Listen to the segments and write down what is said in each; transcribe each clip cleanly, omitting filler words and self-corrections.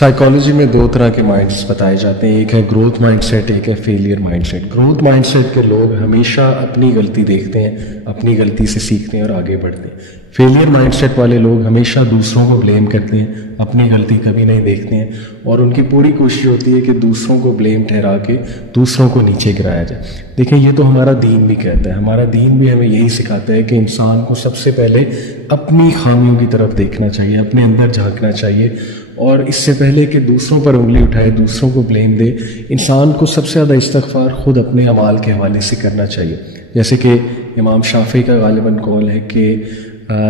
Psychology میں دو طرح کے مائنڈس بتائے جاتے ہیں، ایک ہے گروتھ مائنڈ سیٹ، ایک ہے failure mindset. Growth mindset کے لوگ ہمیشہ اپنی غلطی دیکھتے ہیں، اپنی غلطی سے سیکھتے ہیں اور آگے بڑھتے ہیں۔ فیلئر مائنڈ سیٹ والے لوگ ہمیشہ دوسروں کو بلیم کرتے ہیں، اپنی غلطی کبھی نہیں دیکھتے ہیں، اور ان کی پوری کوشش ہوتی ہے کہ دوسروں کو بلیم ٹھہرا کے دوسروں کو نیچے گرایا جائے۔ دیکھیں، یہ تو ہمارا دین بھی کہتا ہے، ہمارا دین بھی ہمیں یہی سکھاتا ہے کہ انسان کو سب سے پہلے اپنی خامیوں کی طرف دیکھنا چاہیے، اپنے اندر جھانکنا چاہیے، اور اس سے پہلے کہ دوسروں پر انگلی اٹھائے، دوسروں کو بلیم دے، انسان کو سب سے زیادہ استغفار خود اپنے اعمال کے حوالے سے کرنا چاہیے۔ جیسے کہ امام شافعی کا غالباً قول ہے کہ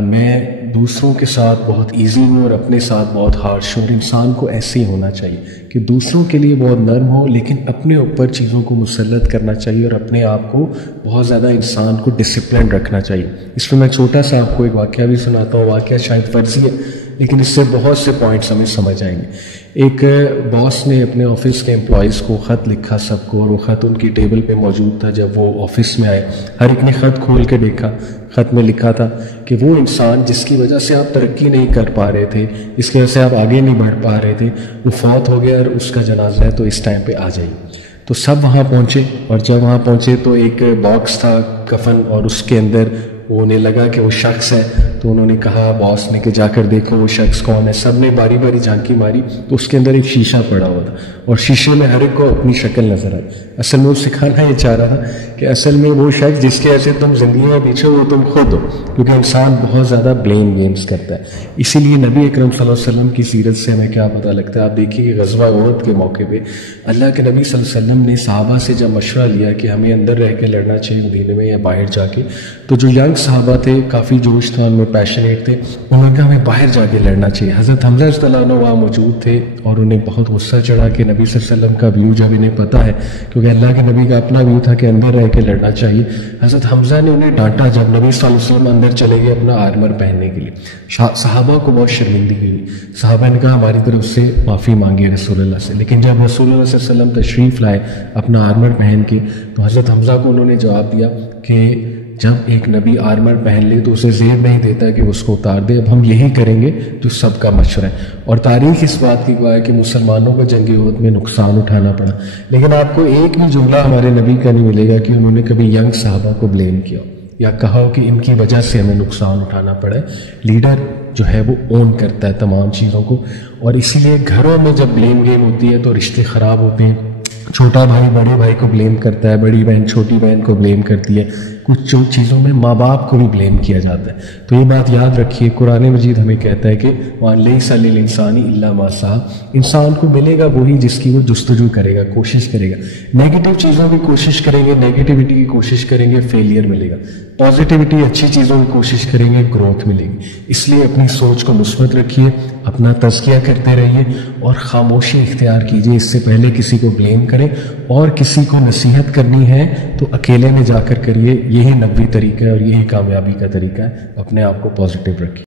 میں دوسروں کے ساتھ بہت ایزی ہوں اور اپنے ساتھ بہت ہارش ہوں، اور انسان کو ایسے ہی ہونا چاہیے کہ دوسروں کے لیے بہت نرم ہو، لیکن اپنے اوپر چیزوں کو مسلط کرنا چاہیے اور اپنے آپ کو بہت زیادہ انسان کو ڈسپلن رکھنا چاہیے۔ اس میں چھوٹا سا آپ کو ایک واقعہ بھی سناتا ہوں۔ واقعہ شاید فرضی ہے، لیکن اس سے بہت سے پوائنٹس ہمیں سمجھ آئیں گے۔ ایک باس نے اپنے آفس کے امپلائیز کو خط لکھا سب کو، اور وہ خط ان کی ٹیبل پہ موجود تھا۔ جب وہ آفس میں آئے، ہر ایک نے خط کھول کے دیکھا۔ خط میں لکھا تھا کہ وہ انسان جس کی وجہ سے آپ ترقی نہیں کر پا رہے تھے، جس کی وجہ سے آپ آگے نہیں بڑھ پا رہے تھے، وہ فوت ہو گیا اور اس کا جنازہ ہے، تو اس ٹائم پہ آ جائیے۔ تو سب وہاں پہنچے، اور جب وہاں پہنچے تو ایک باکس تھا کفن، اور اس کے اندر انہیں لگا کہ وہ شخص ہے، تو انہوں نے کہا باس نے کہ جا کر دیکھو وہ شخص کون ہے۔ سب نے باری باری جھانکی ماری، تو اس کے اندر ایک شیشہ پڑا ہوا تھا، اور شیشے میں ہر ایک کو اپنی شکل نظر آئی۔ اصل میں وہ سکھانا یہ چاہ رہا تھا کہ اصل میں وہ شخص جس کے ایسے تم زندگی میں پیچھے وہ تم خود ہو، کیونکہ انسان بہت زیادہ بلیم گیمز کرتا ہے۔ اسی لیے نبی اکرم صلی اللہ علیہ وسلم کی سیرت سے ہمیں کیا پتہ لگتا ہے؟ آپ دیکھیے کہ غزوہ احد کے موقع پہ اللہ کے نبی صلی اللہ علیہ وسلم نے صحابہ سے جب مشورہ لیا کہ ہمیں اندر رہ کے لڑنا چاہیے مدینے میں یا باہر جا کے، تو جو ینگ صحابہ تھے، کافی جوش تھا ان میں، پیشنیٹ تھے، انہوں نے کہا ہمیں باہر جا کے لڑنا چاہیے۔ حضرت حمزہ رضی اللہ عنہ وہاں موجود تھے، اور انہیں بہت غصہ چڑھا کہ نبی صلی اللہ علیہ وسلم کا ویو جب انہیں پتہ ہے، کیونکہ اللہ کے نبی کا اپنا ویو تھا کہ اندر رہ کے لڑنا چاہیے۔ حضرت حمزہ نے انہیں ڈانٹا جب نبی صلی اللہ علیہ وسلم اندر چلے گئے اپنا آرمر پہننے کے لیے۔ صحابہ کو بہت شرمندگی ہوئی، صحابہ نے کہا ہماری طرف سے معافی مانگی رسول اللہ سے، لیکن جب رسول اللہ صلی اللہ علیہ وسلم تشریف لائے اپنا آرمر پہن کے، تو حضرت حمزہ کو انہوں نے جواب دیا کہ جب ایک نبی آرمر پہن لے تو اسے زیر نہیں دیتا کہ اس کو اتار دے۔ اب ہم یہی کریں گے جو سب کا مشورہ ہے، اور تاریخ اس بات کی گواہ ہے کہ مسلمانوں کو جنگ احد میں نقصان اٹھانا پڑا، لیکن آپ کو ایک بھی جملہ ہمارے نبی کا نہیں ملے گا کہ انہوں نے کبھی ینگ صحابہ کو بلیم کیا یا کہا ہو کہ ان کی وجہ سے ہمیں نقصان اٹھانا پڑا ہے۔ لیڈر جو ہے وہ اون کرتا ہے تمام چیزوں کو، اور اسی لیے گھروں میں جب بلیم گیم ہوتی ہے تو رشتے خراب ہوتے ہیں۔ چھوٹا بھائی بڑے بھائی کو بلیم کرتا ہے، بڑی بہن چھوٹی بہن کو بلیم کرتی ہے، کچھ چیزوں میں ماں باپ کو بھی بلیم کیا جاتا ہے۔ تو یہ بات یاد رکھیے، قرآن مجید ہمیں کہتا ہے کہ وَأَن لَيْسَ لِلْإِنسَانِ إِلَّا مَا سَعَىٰ، انسان کو ملے گا وہی جس کی وہ جستجو کرے گا، کوشش کرے گا۔ نیگیٹو چیزوں کی کوشش کریں گے، نیگیٹیوٹی کی کوشش کریں گے، فیلئر ملے گا۔ پازیٹیوٹی، اچھی چیزوں کی کوشش کریں گے، گروتھ ملے گی۔ اس لیے اپنی سوچ کو مثبت رکھیے، اپنا تزکیہ کرتے رہیے، اور خاموشی اختیار کیجیے۔ اس سے پہلے کسی کو بلیم کریں، اور کسی کو نصیحت کرنی ہے تو اکیلے میں جا کر کریے۔ یہی نبوی طریقہ ہے اور یہی کامیابی کا طریقہ ہے۔ اپنے آپ کو پازیٹیو رکھیے۔